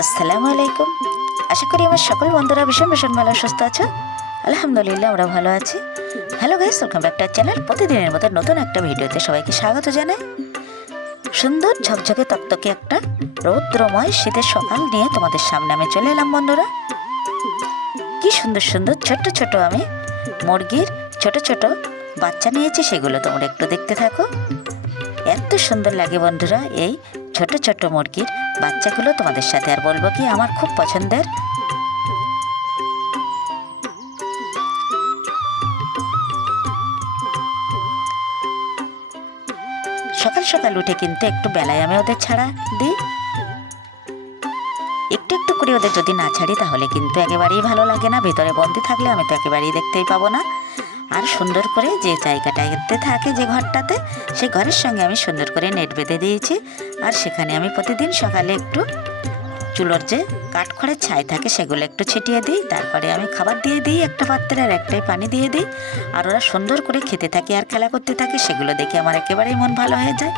আসসালামু আলাইকুম। আশা করি আমার সকল বন্ধুরা ভীষণ ভীষণ ভালো সুস্থ আছো। আলহামদুলিল্লাহ আমরা ভালো আছি। Hello guys, welcome back to our channel. প্রতিদিনের মতো নতুন একটা ভিডিওতে সবাইকে স্বাগত জানাই। সুন্দর ঝকঝকে তকতকে একটা রৌদ্রময় শীতের সকাল নিয়ে তোমাদের সামনে আমি চলে এলাম বন্ধুরা। কি সুন্দর সুন্দর ছোট্ট ছোট আমি মুরগির ছোট ছোট বাচ্চা নিয়েছি, সেগুলো তোমরা একটু দেখতে থাকো। এত সুন্দর লাগে বন্ধুরা এই ছোট ছোট মুরগির বাচ্চাগুলো তোমাদের সাথে আর বলবো কি, আমার খুব পছন্দের। সকাল সকাল উঠে কিন্তু একটু বেলায় আমি ওদের ছাড়া দিই। একটু একটু করে ওদের যদি না ছাড়ি তাহলে কিন্তু একেবারেই ভালো লাগে না। ভেতরে বন্দি থাকলে আমি তো একেবারেই দেখতেই পাবো না। আর সুন্দর করে যে জায়গাটাতে থাকে, যে ঘরটাতে, সেই ঘরের সঙ্গে আমি সুন্দর করে নেট বেঁধে দিয়েছি। আর সেখানে আমি প্রতিদিন সকালে একটু চুলোর যে কাঠখড়ের ছাই থাকে সেগুলো একটু ছিটিয়ে দিই। তারপরে আমি খাবার দিয়ে দিই একটা পাত্রে, আর একটাই পানি দিয়ে দিই। আর ওরা সুন্দর করে খেতে থাকে আর খেলা করতে থাকে, সেগুলো দেখে আমার একেবারেই মন ভালো হয়ে যায়।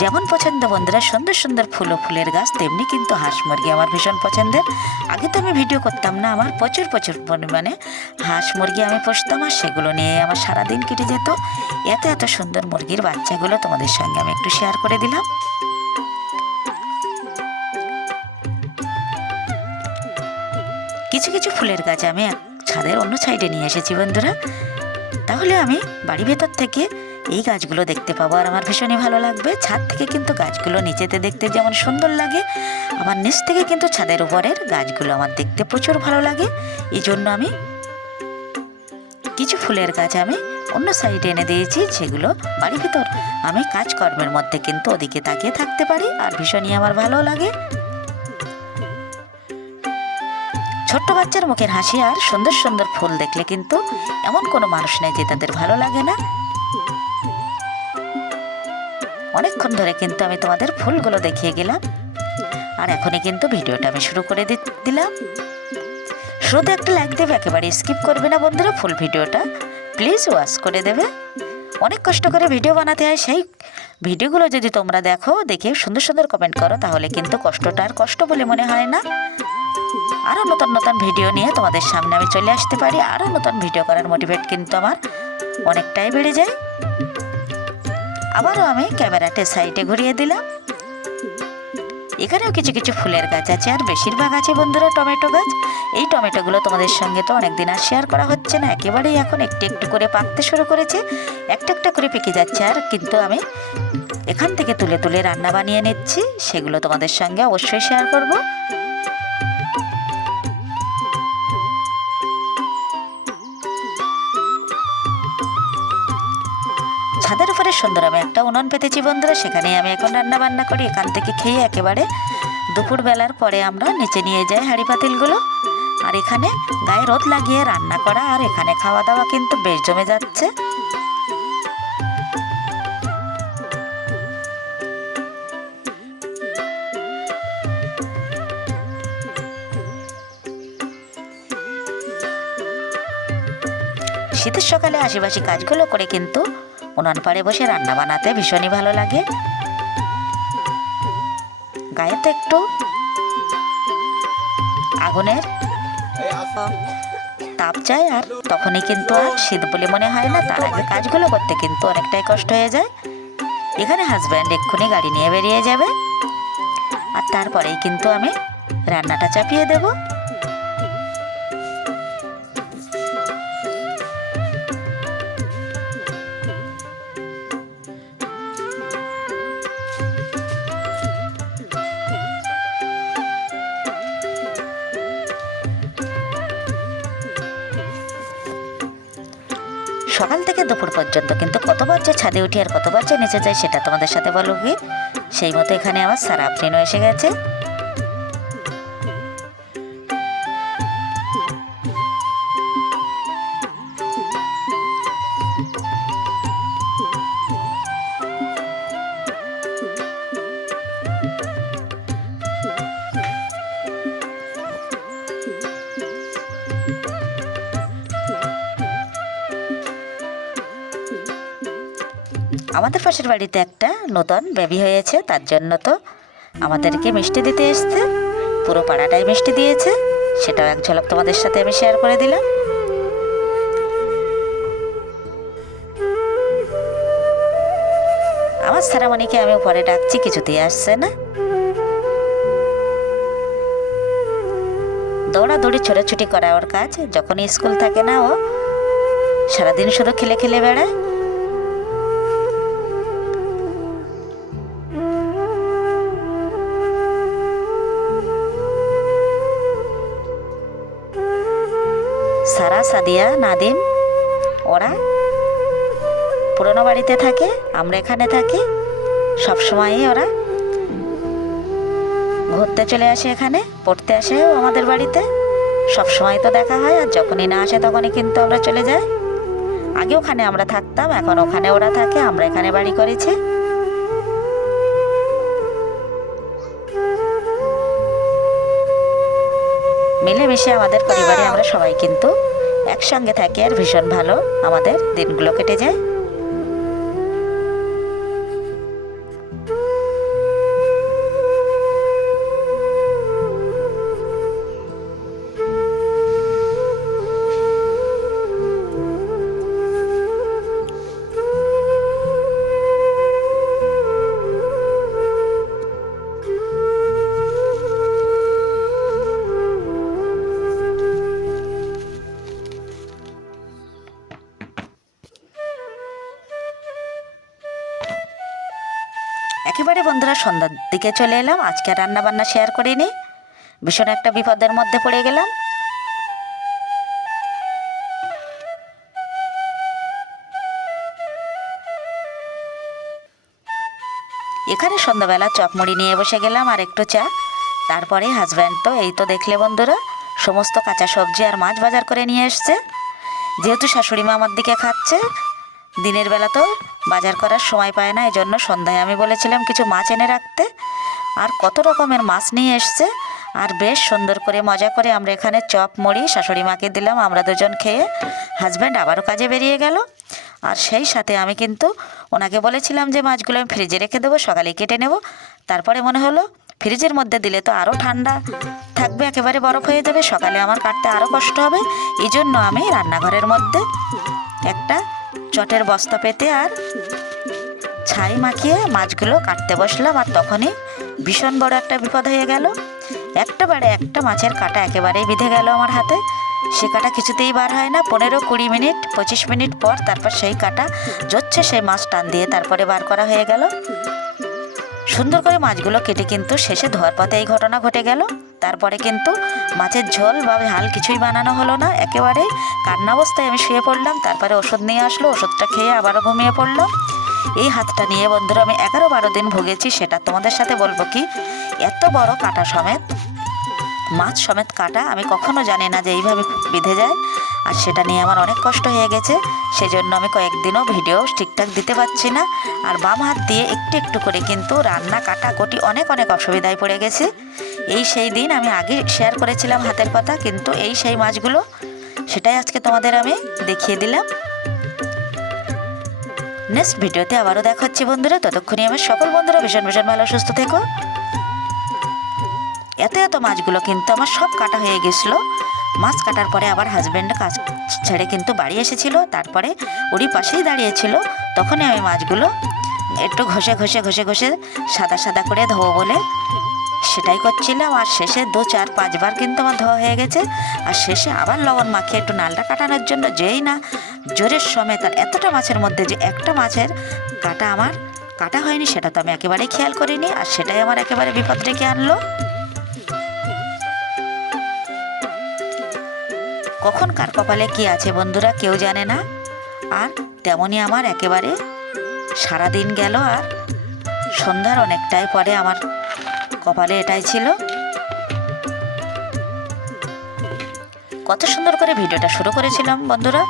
যেমন পছন্দ বন্ধুরা সুন্দর সুন্দর ফুল ও ফুলের গাছ, তেমনি কিন্তু হাঁস মুরগি আমার ভীষণ পছন্দের। আগে তো আমি ভিডিও করতাম না, আমার প্রচুর প্রচুর পরিমাণে হাঁস মুরগি আমি পুষতাম, আর সেগুলো নিয়ে আমার সারাদিন কেটে যেত। এত এত সুন্দর মুরগির বাচ্চাগুলো তোমাদের সঙ্গে আমি একটু শেয়ার করে দিলাম। কিছু কিছু ফুলের গাছ আমি ছাদের অন্য সাইডে নিয়ে এসেছি বন্ধুরা। তাহলে আমি বাড়ি ভেতর থেকে এই গাছগুলো দেখতে পাবো আর আমার ভীষণই ভালো লাগবে। ছাদ থেকে কিন্তু গাছগুলো নিচেতে দেখতে যেমন সুন্দর লাগে, আমার নিচ থেকে কিন্তু ছাদের উপরের গাছগুলো আমার দেখতে প্রচুর ভালো লাগে। এই জন্য আমি কিছু ফুলের গাছ আমি অন্য সাইডে এনে দিয়েছি, যেগুলো বাড়ি ভেতর আমি কাজকর্মের মধ্যে কিন্তু ওদিকে তাকিয়ে থাকতে পারি, আর ভীষণই আমার ভালো লাগে। ছোট্ট বাচ্চার মুখের হাসি আর সুন্দর সুন্দর ফুল দেখলে কিন্তু এমন কোনো মানুষ নেই যে তাদের ভালো লাগে না। অনেকক্ষণ ধরে কিন্তু আমি তোমাদের ফুলগুলো দেখিয়ে গেলাম, আর এখনই কিন্তু ভিডিওটা আমি শুরু করে দিলাম। শুরুতে একটা লাইক দেবে, একেবারে স্কিপ করবে না বন্ধুরা, ফুল ভিডিওটা প্লিজ ওয়াচ করে দেবে। অনেক কষ্ট করে ভিডিও বানাতে হয়, সেই ভিডিওগুলো যদি তোমরা দেখে সুন্দর সুন্দর কমেন্ট করো, তাহলে কিন্তু কষ্টটা আর কষ্ট বলে মনে হয় না। আরও নতুন নতুন ভিডিও নিয়ে তোমাদের সামনে আমি চলে আসতে পারি। আরও নতুন ভিডিও করার মোটিভেট কিন্তু আমার অনেকটাই বেড়ে যায়। আবারও আমি ক্যামেরাটা সাইডে ঘুরিয়ে দিলাম। এখানেও কিছু কিছু ফুলের গাছ আছে, আর বেশিরভাগ আছে বন্ধুরা টমেটো গাছ। এই টমেটোগুলো তোমাদের সঙ্গে তো অনেকদিন আর শেয়ার করা হচ্ছে না, একেবারেই এখন একটু একটু করে পাকতে শুরু করেছে, একটা একটা করে পেকে যাচ্ছে। আর কিন্তু আমি এখান থেকে তুলে তুলে রান্না বানিয়ে নিচ্ছি, সেগুলো তোমাদের সঙ্গে অবশ্যই শেয়ার করব। ছাদের উপরে সুন্দর আমি একটা উনুন পেতেছি বন্ধুরা, সেখানেই আমি এখন রান্না বান্না করি। এখান থেকে খেয়ে একেবারে দুপুরবেলার পরে আমরা নিচে নিয়ে যাই হাঁড়ি পাতিলগুলো। আর এখানে গায়ে রোদ লাগিয়ে রান্না করা আর এখানে খাওয়া দাওয়া কিন্তু বেশ জমে যাচ্ছে। শীতের সকালে আশেপাশে কাজগুলো করে কিন্তু উনান পাড়ে বসে রান্না বানাতে ভীষণই ভালো লাগে। গায়েতে একটু আগুনের তাপ যায়, আর তখনই কিন্তু আর শীত বলে মনে হয় না। তার আগে কাজগুলো করতে কিন্তু অনেকটাই কষ্ট হয়ে যায়। এখানে হাজব্যান্ড এক্ষুনি গাড়ি নিয়ে বেরিয়ে যাবে, আর তারপরেই কিন্তু আমি রান্নাটা চাপিয়ে দেবো। সকাল থেকে দুপুর পর্যন্ত কিন্তু কতবার যে ছাদে উঠি আর কতবার যে নিচে যাই সেটা তোমাদের সাথে বলবো কি। সেই মতো এখানে আমার সারা আফরিনও এসে গেছে। আমাদের পাশের বাড়িতে একটা নতুন বেবি হয়েছে, তার জন্য তো আমাদেরকে মিষ্টি দিতে এসছে, পুরো পাড়াটাই মিষ্টি দিয়েছে, সেটাও এক ঝলক তোমাদের সাথে আমি শেয়ার করে দিলাম। আমার সারামণিকে আমি উপরে ডাকছি, কিছুতেই আসছে না। দৌড়াদৌড়ি ছোটাছুটি করা ওর কাজ, যখন স্কুল থাকে না ও সারাদিন শুধু খেলে খেলে বেড়ায়। সারা, সাদিয়া, নাদিম ওরা পুরনো বাড়িতে থাকে, আমরা এখানে থাকি। সবসময়ই ওরা ঘুরতে চলে আসে, এখানে পড়তে আসে আমাদের বাড়িতে। সবসময় তো দেখা হয়, আর যখনই না আসে তখনই কিন্তু আমরা চলে যাই। আগে ওখানে আমরা থাকতাম, এখন ওখানে ওরা থাকে, আমরা এখানে বাড়ি করেছি। মিলেমিশে আমাদের পরিবারে আমরা সবাই কিন্তু একসঙ্গে থাকি, আর ভীষণ ভালো আমাদের দিনগুলো কেটে যায়। একেবারে বন্ধুরা সন্ধ্যার দিকে চলে এলাম। আজকে রান্না বান্না শেয়ার করিনি, ভীষণ একটা বিপদের মধ্যে পড়ে গেলাম। এখানে সন্ধ্যাবেলা চপ মুড়ি নিয়ে বসে গেলাম আর একটু চা। তারপরে হাজব্যান্ড তো এই তো দেখলে বন্ধুরা সমস্ত কাঁচা সবজি আর মাছ বাজার করে নিয়ে এসছে। যেহেতু শাশুড়ি মা আমার দিকে খাচ্ছে, দিনের বেলা তো বাজার করার সময় পায় না, এই জন্য সন্ধ্যায় আমি বলেছিলাম কিছু মাছ এনে রাখতে। আর কত রকমের মাছ নিয়ে এসছে, আর বেশ সুন্দর করে মজা করে আমরা এখানে চপ মুড়ি শাশুড়ি মাকে দিলাম, আমরা দুজন খেয়ে হাজব্যান্ড আবারও কাজে বেরিয়ে গেল। আর সেই সাথে আমি কিন্তু ওনাকে বলেছিলাম যে মাছগুলো আমি ফ্রিজে রেখে দেবো, সকালে কেটে নেব। তারপরে মনে হলো ফ্রিজের মধ্যে দিলে তো আরও ঠান্ডা থাকবে, একেবারে বরফ হয়ে যাবে, সকালে আমার কাটতে আরও কষ্ট হবে। এই জন্য আমি রান্নাঘরের মধ্যে একটা চটের বস্তা পেতে আর ছাই মাখিয়ে মাছগুলো কাটতে বসলাম। আর তখনই ভীষণ বড় একটা বিপদ হয়ে গেল। একটা মাছের কাঁটা একেবারেই বিঁধে গেল আমার হাতে। সে কাঁটা কিছুতেই বার হয় না। 15-20 মিনিট 25 মিনিট পর তারপর সেই কাঁটা জচ্ছে সেই মাছ টান দিয়ে তারপরে বার করা হয়ে গেল। সুন্দর করে মাছগুলো কেটে কিন্তু শেষে ধোয়ার পথে এই ঘটনা ঘটে গেল। তারপরে কিন্তু মাছের ঝোল বা ঝাল কিছুই বানানো হলো না, একেবারেই কান্না অবস্থায় আমি শুয়ে পড়লাম। তারপরে ওষুধ নিয়ে আসলো, ওষুধটা খেয়ে আবারও ঘুমিয়ে পড়লাম। এই হাতটা নিয়ে বন্ধুরা আমি 11-12 দিন ভুগেছি, সেটা তোমাদের সাথে বলবো কি। এত বড় কাঁটা সমেত, মাছ সমেত কাঁটা আমি কখনো জানি না যে এইভাবে বিঁধে যায়। আর সেটা নিয়ে আমার অনেক কষ্ট হয়ে গেছে, সেজন্য আমি কয়েকদিনও ভিডিও ঠিকঠাক দিতে পারছি না। আর বাম হাত দিয়ে একটু একটু করে কিন্তু রান্না কাটাকুটি অনেক অসুবিধায় পড়ে গেছে। এই সেই দিন আমি আগে শেয়ার করেছিলাম হাতের কথা, কিন্তু এই সেই মাছগুলো, সেটাই আজকে তোমাদের আমি দেখিয়ে দিলাম। নেক্সট ভিডিওতে আবারও দেখা হচ্ছে বন্ধুরা। ততক্ষণই আমার সকল বন্ধুরা ভীষণ ভালো সুস্থ থেকো। এত মাছগুলো কিন্তু আমার সব কাটা হয়ে গেছিলো। মাছ কাটার পরে আবার হাজব্যান্ড কাজ ছেড়ে কিন্তু বাড়ি এসেছিল, তারপরে ওরই পাশেই দাঁড়িয়েছিল। তখনই আমি মাছগুলো একটু ঘষে সাদা করে ধোবো বলে সেটাই করছিলাম। আর শেষে 2-4-5 বার কিন্তু আমার ধোয়া হয়ে গেছে। আর শেষে আবার লবণ মাখিয়ে একটু নালটা কাটানোর জন্য যেই না জোরের সমেত, আর এতটা মাছের মধ্যে যে একটা মাছের কাটা আমার কাটা হয়নি, সেটা তো আমি একেবারেই খেয়াল করিনি। আর সেটাই আমার একেবারে বিপদ ডেকে আনলো। কখন কার কপালে কি আছে বন্ধুরা কেউ জানে না। আর তেমনই আমার একেবারে সারাদিন গেল। আর সন্ধ্যার অনেকটাই পরে আমার কপালে এটাই ছিল। কত সুন্দর করে ভিডিওটা শুরু করেছিলাম বন্ধুরা,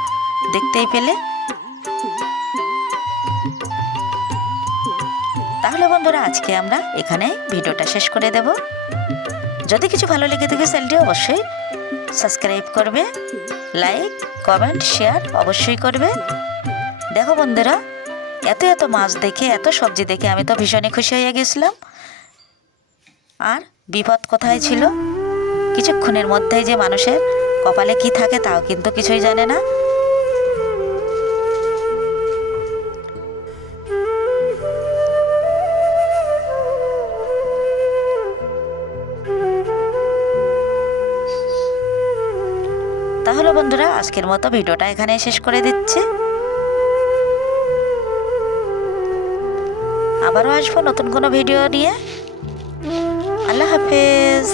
দেখতেই পেলে। তাহলে বন্ধুরা আজকে আমরা এখানে ভিডিওটা শেষ করে দেব। যদি কিছু ভালো লেগে থাকে চ্যানেলটি অবশ্যই সাবস্ক্রাইব করবে, লাইক কমেন্ট শেয়ার অবশ্যই করবে। দেখো বন্ধুরা, এত মাছ দেখে এত সবজি দেখে আমি তো ভীষণই খুশি হয়ে গেছিলাম। আর বিপদ কোথায় ছিল। কিছুক্ষণের মধ্যেই যে মানুষের কপালে কি থাকে তাও কিন্তু কিছুই জানে না। তাহলে বন্ধুরা আজকের মতো ভিডিওটা এখানে শেষ করে দিচ্ছি। আবারও আসবো নতুন কোনো ভিডিও নিয়ে। আল্লাহ হাফেজ।